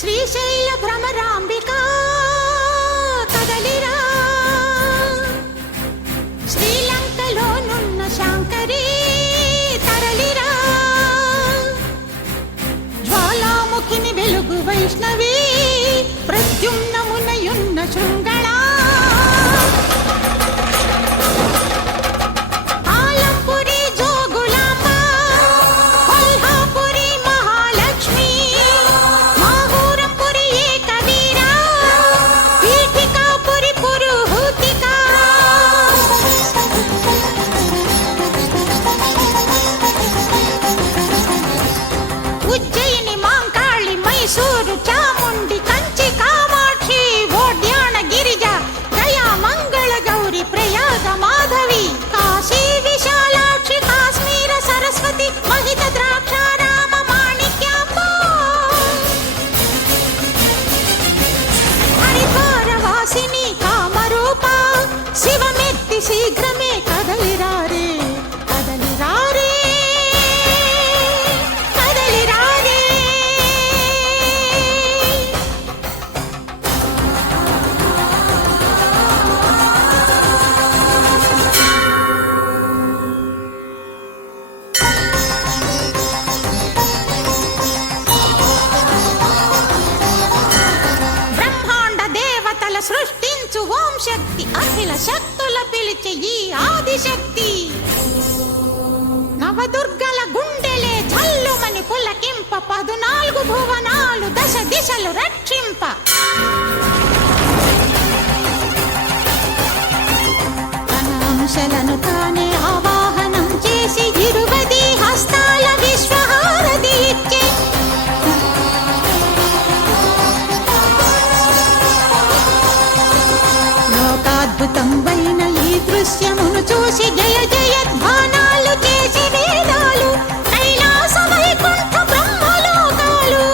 శ్రీశైల భ్రమరాంబికా కదలిరా, శ్రీలంకలోనున్న శాంకరీ తరలిరా, జ్వాలాముఖిని వెలుగు వైష్ణవి ప్రద్యుమ్నమునయున్న శృంగళా, మైసూరు చాముండి, కంచి కామాక్షి, ఓడ్యాణ గిరిజ, గయా మంగళ గౌరి, ప్రయాగ మాధవి, కాశీ విశాలాక్షి, కాశ్మీర సరస్వతి, మహిత ద్రాక్షారామ మాణిక్యాంబ, హరిద్వార వాసిని కామరూప, శివమెత్తి శీఘ్రమే కదలిరారే, కదలిరారే, కదలిరారే. సృష్టించు ఓం శక్తి, అఖిల శక్తుల పిలిచే ఈ ఆదిశక్తి, నవదుర్గల గుండెలే జల్లుమని పులకింప, 14 భువనాలు దశ దిశలు రక్షింప, తన అంశలను తానే ఆవాహనం చేసి 20 హస్తాల విశ్వహారతి ఇచ్చే, అద్భుతమైన ఈ దృశ్యమును చూసి జయ జయధ్వానాలు చేసి వేదాలు, కైలాస వైకుంఠ బ్రహ్మలోకాలు,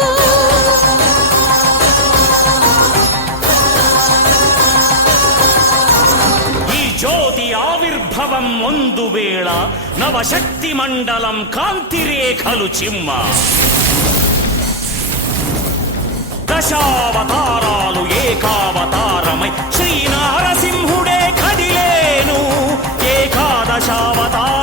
ఈ జ్యోతి ఆవిర్భవం ముందు వేళ నవశక్తి మండలం కాంతిరేఖలు చిమ్మ, దశావతారాలు ఏకావతారమై శ్రీనారసింహుడే కదిలేను, ఏకాదశావతార